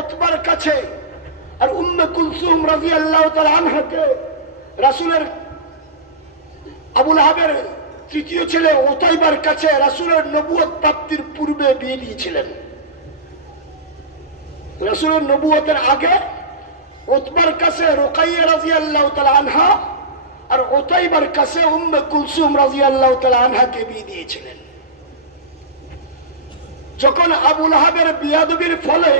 উতবার কাছে, আর উম্মে কুলসুম রাদিয়াল্লাহু তাআলা আনহাকে রাসূলের আবুল আহাবের তৃতীয় ছেলে উতাইবার কাছে রাসূলের নবুয়ত প্রাপ্তির পূর্বে বিয়ে দিয়েছিলেন। রাসূলের নবুয়তের আগে উতবার কাছে রুকাইয়া রাদিয়াল্লাহু তাআলা আনহা আর উতাইবার কাছে উম্মে কুলসুম রাদিয়াল্লাহু তাআলা আনহাকে বিয়ে দিয়েছিলেন। যখন আবুল আহাবের বিয়াদবির ফলে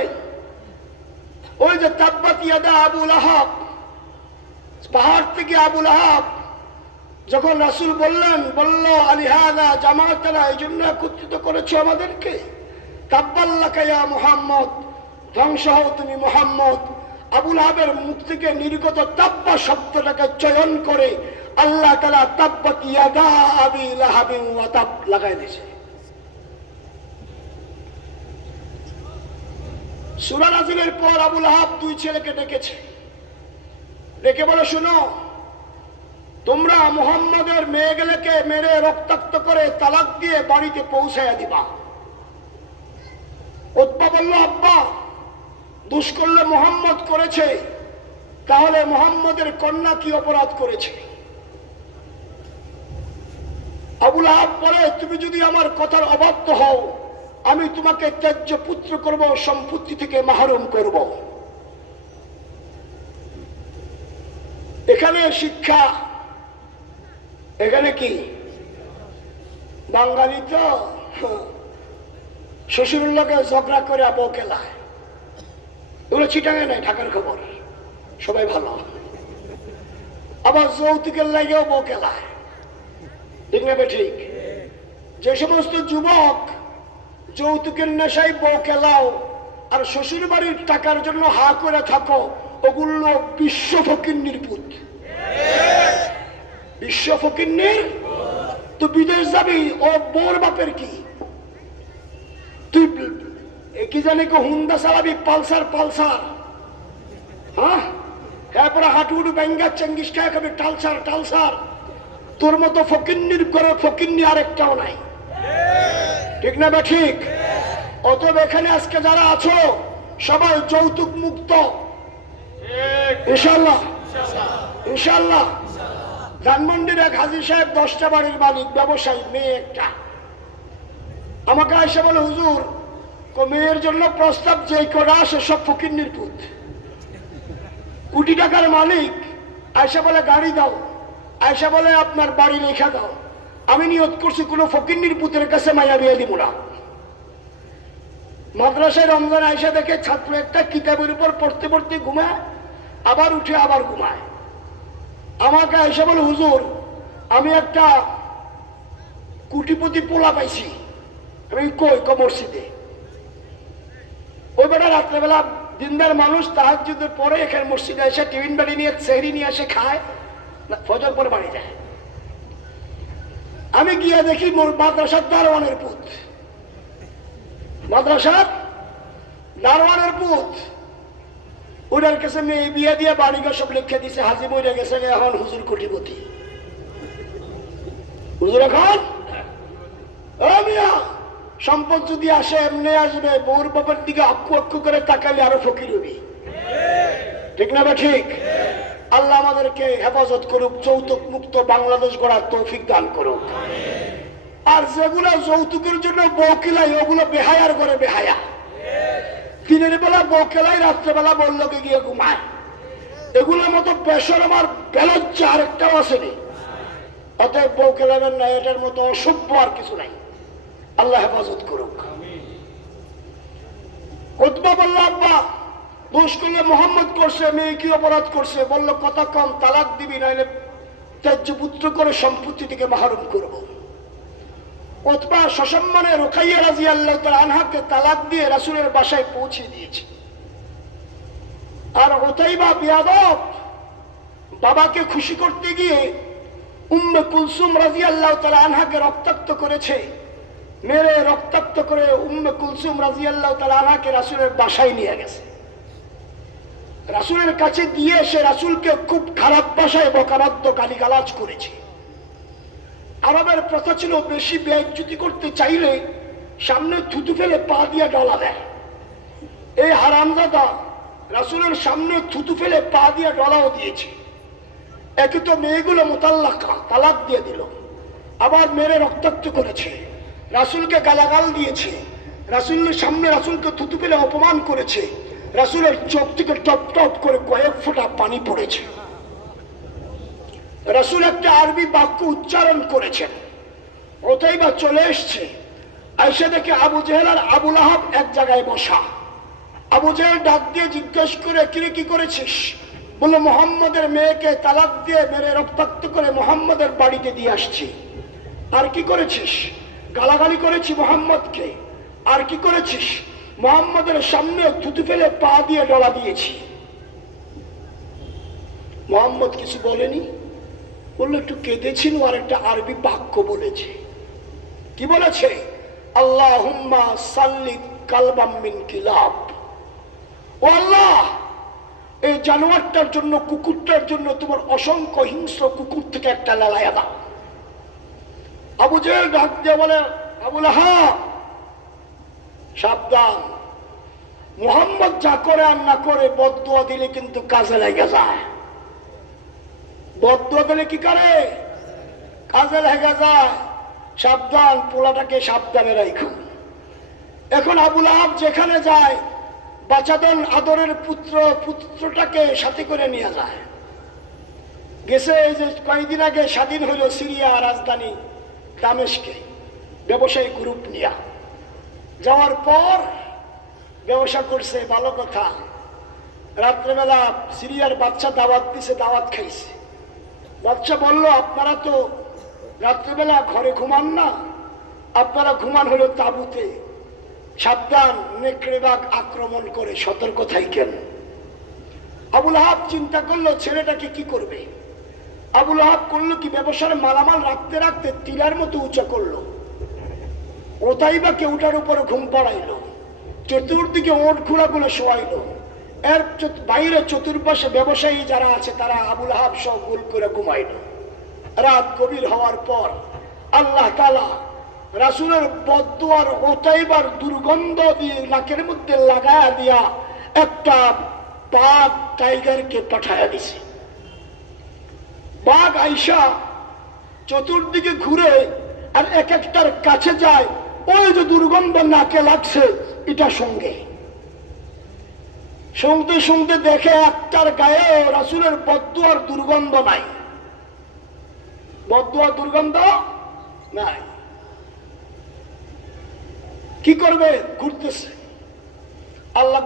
ওই যে তাব্বাত ইয়াদা আবুল আহাব, পাহাড় থেকে আবুল আহাব যখন রাসূল বলল আলিহাদা জামাতানা, এই জন্য একত্রিত করেছো আমাদেরকে, তাব্বাল্লাকা ইয়া মুহাম্মদ, ধ্বংস হও তুমি মুহাম্মদ। আবুল আহাবের মুখ থেকে নির্গত তাব্বা শব্দটাকে চয়ন করে আল্লাহ তাআলা তাব্বাত ইয়াদা আবি লাহাবিন ওয়া তাব লাগাই দিয়েছে। সূরা নাযিলের পর আবুল আহাব দুই ছেলেকে ডেকেছে, ডেকে বলে, শুনো, তোমরা মুহাম্মদের মেয়েগুলোকে মেরে রক্তাক্ত করে তালাক দিয়ে বাড়িতে পৌঁছাইয়া দিবা। উতবা বলল, আব্বা, দুষ করলে মুহাম্মদ করেছে, তাহলে মুহাম্মদের কন্যা কি অপরাধ করেছে? আবুল আহাব বলে, তুমি যদি আমার কথার অবাধ্য হও, আমি তোমাকে ত্যায্য পুত্র করব, সম্পত্তি থেকে মাহরুম করব। এখানে শিক্ষা, এখানে কি বাঙালি তো শ্বশুরুল্লাহকে ঝগড়া করে বউ কেলায়, এগুলো চিটাঙে নাই, ঢাকার খবর, সবাই ভালো। আবার যৌতুকের লাগেও বউ কেলায়, ঠিক না ঠিক? যে সমস্ত যুবক যৌতুকের নেশায় বউ কেলাও আর শ্বশুর বাড়ির টাকার জন্য হা করে থাকো, ওগুলো বিশ্ব ফকিন্নির পুত। বিশ্ব ফকিন্নির তো বিদেশ যাবি, ও বোর বাপের কি? তুই কি জানি হুন্ডা চালাবি, পালসার, হ্যাঁ, এরপরে হাঁটুডু ব্যাঙ্গার চেঙ্গিস খায় খাবি টালসার। তোর মতো ফকিন্নির করে ফকিন্নি আরেকটাও নাই, ঠিক না? ঠিক। অতএব এখানে আজকে যারা আছো সবাই যৌতুক মুক্ত, ইনশাআল্লাহ। ইনশাআল্লাহ। ধানমন্ডির এক হাজী সাহেব 10টা বাড়ির মালিক, ব্যবসায়ী, মেয়ে একটা। আমাকে এসে বলে, হুজুর, মেয়ের জন্য প্রস্তাব যে করা আসে সব ফকিন্নির পুত। কোটি টাকার মালিক আয়সা বলে গাড়ি দাও, আয়সা বলে আপনার বাড়ি লেখা দাও। আমি নিয়ত করছি কোন ফকিন্নির পুতের কাছে মায়া বিয়ে দিব না। মাদ্রাসায় রমজান আয়সা দেখে ছাত্র একটা কিতাবের উপর পড়তে পড়তে ঘুমায়, আবার উঠে আবার ঘুমায়। আমাকে আয়সা বলে, হুজুর, আমি একটা কোটিপতি পোলা পাইছি। আমি কই? মসজিদে। ওই বেটা রাত্রেবেলা দিনদার মানুষ, তাহাজ্জুদের পরে এখানে মসজিদে এসে টিফিন বাড়ি নিয়ে সেহরি নিয়ে এসে খায়, ফজর পরে বাড়ি যায়। আমি গিয়ে দেখি মাদ্রাসার দারোয়ানের পুত, মাদ্রাসার দারোয়ানের পুত। ওনার কাছে মেয়ে বিয়ে দিয়ে বাড়িঘর সব লিখে দিছে, হাজি মরে গেছে, এখন হুজুর কোটিপতি। হুজুর এখন সম্পদ যদি আসে এমনি আসবে, বউর বাবার দিকে আক্কু করে তাকালে আরো ফকির হবি, ঠিক না? ঠিক। আল্লাহ আমাদেরকে হেফাজত করুক, যৌতুক মুক্ত বাংলাদেশ গড়ার তৌফিক দান করুক। আর যেগুলো যৌতুকের জন্য বউ কেলাই, ওগুলো বেহায়ার করে বেহায়া। দিনের বেলা বউ কেলাই, রাত্রেবেলা বললোকে গিয়ে ঘুমায়। এগুলোর মতো বেসর আমার বেলজ্জা আরেকটাও আসেনি। অতএব বউ কেলাবেন না, এটার মতো অসভ্য আর কিছু নাই। আল্লাহ হেফাজত করুক। উতবা বলল, আব্বা, দোষ করলে মোহাম্মদ করছে, মেয়ে কি অপরাধ করছে? বলল, কথা কম, তালাক দিবি, নাইলে ত্যায্য পুত্র করে সম্পত্তি থেকে মাহরুম করব। উতবা সসম্মানে রুকাইয়া রাদিয়াল্লাহু তাআলা আনহাকে তালাক দিয়ে রাসূলের বাসায় পৌঁছে দিয়েছে। আর উতাইবা বিয়াদব বাবাকে খুশি করতে গিয়ে উম্মে কুলসুম রাদিয়াল্লাহু তাআলা আনহাকে রক্তাক্ত করেছে। মেরে রক্তাক্ত করে উম্মে কুলসুম রাদিয়াল্লাহু তাআলা আনহাকে রাসূলের বাসায় নিয়ে গেছে। রাসূলের কাছে দিয়ে সে রাসূলকে খুব খারাপ ভাষায় বকাবাদ্য গালিগালাজ করেছে। আরবের প্রথা ছিল, বেশি বেইজ্জতি করতে চাইলে সামনে থুতু ফেলে পা দিয়ে ডলা দেয়। এই হারামজাদা রাসূলের সামনে থুতু ফেলে পা দিয়ে ডলাও দিয়েছে। একে তো মেয়েগুলো মোতাল্লাকা, তালাক দিয়ে দিল, আবার মেরে রক্তাক্ত করেছে, রাসূলকে গালাগাল দিয়েছে, রাসূলের সামনে রাসূলকে থুতু ফেলে অপমান করেছে, রাসূলের চোখ থেকে টপ টপ করে কয়েক ফোঁটা পানি পড়েছে। রাসূল একটা আরবি বাক্য উচ্চারণ করেছেন, ওটাইবা চলে এসছে। আয়েশা দেখে আবু জেহেল আর আবু লাহাব এক জায়গায় বসা। আবু জেহেল ডাক দিয়ে জিজ্ঞেস করে, কিরে কি করেছিস? বললো, মুহাম্মদের মেয়েকে তালাক দিয়ে মেরে রক্তাক্ত করে মুহাম্মদের বাড়িতে দিয়ে আসছি। আর কি করেছিস? গালাগালি করেছি মুহাম্মদকে। আর কি করেছিস? মুহাম্মদের সামনে থুতু ফেলে পা দিয়ে ডলা দিয়েছি। মুহাম্মদ কিছু বলেনি, বললো একটু কেঁদেছিল আর একটা আরবি বাক্য বলেছে। কি বলেছে? আল্লাহুম্মা সাল্লি কালবাম মিন কিলাব। ও আল্লাহ, এই জানোয়ারটার জন্য, কুকুরটার জন্য তোমার অসংখ্য হিংস্র কুকুর থেকে একটা লেলায়া দাও। আবু জেহেল ডাক দিয়ে বলে, আবু লাহাব সাবধান, মুহাম্মদ যা করে আর না করে বদদুয়া দিলে কিন্তু কাজে লেগে যায়। বদদুয়া দিলে কি করে? কাজে লেগে যায়। সাবধান, পোলাটাকে সাবধানে রাখো। এখন আবু লাহাব যেখানে যায়, বাচাদন আদরের পুত্রটাকে সাথে করে নিয়ে যায়। গেছে এই যে কয়েকদিন আগে স্বাধীন হইল সিরিয়া রাজধানী দামেস্কে, ব্যবসায়ী গ্রুপ নিয়ে যাওয়ার পর ব্যবসা করছে, ভালো কথা। রাত্রেবেলা সিরিয়ার বাচ্চা দাওয়াত দিছে, দাওয়াত খাইছে। বাচ্চা বলল, আপনারা তো রাত্রেবেলা ঘরে ঘুমান না, আপনারা ঘুমান হলো তাঁবুতে। সাবধান, নেকড়ে বাঘ আক্রমণ করে, সতর্ক থাকেন। আবু লাহাব চিন্তা করলো ছেলেটাকে কি করবে। আবু লাহাব করলো কি, ব্যবসার মালামাল রাখতে রাখতে টিলার মতো উঁচা করলো, ওটাই বা কেউটার উপরে ঘুম পাড়াইলো, চতুর্দিকে ওট ঘোড়াগুলো শোয়াইলো। এর বাইরে চতুর্পাশে ব্যবসায়ী যারা আছে তারা আবু লাহাব সব গোল করে ঘুমাইলো। রাত গভীর হওয়ার পর আল্লাহ তাআলা রাসূলের বদদুয়ার ওতাইবার দুর্গন্ধ দিয়ে নাকের মধ্যে লাগায়া দিয়া একটা বাঘ টাইগারকে পাঠায়া দিছে। বাঘ আইসা চতুর্দিকে ঘুরে আর এক একটার কাছে যায়, ওই যে দুর্গন্ধ নাকে লাগছে এটা সঙ্গে শুনতে শুনতে দেখে একটার গায়ে রাসূলের বদদুয়ার দুর্গন্ধ নাই। বদদুয়ার দুর্গন্ধ নাই। কি করবে? ঘুরতেছে। আল্লাহ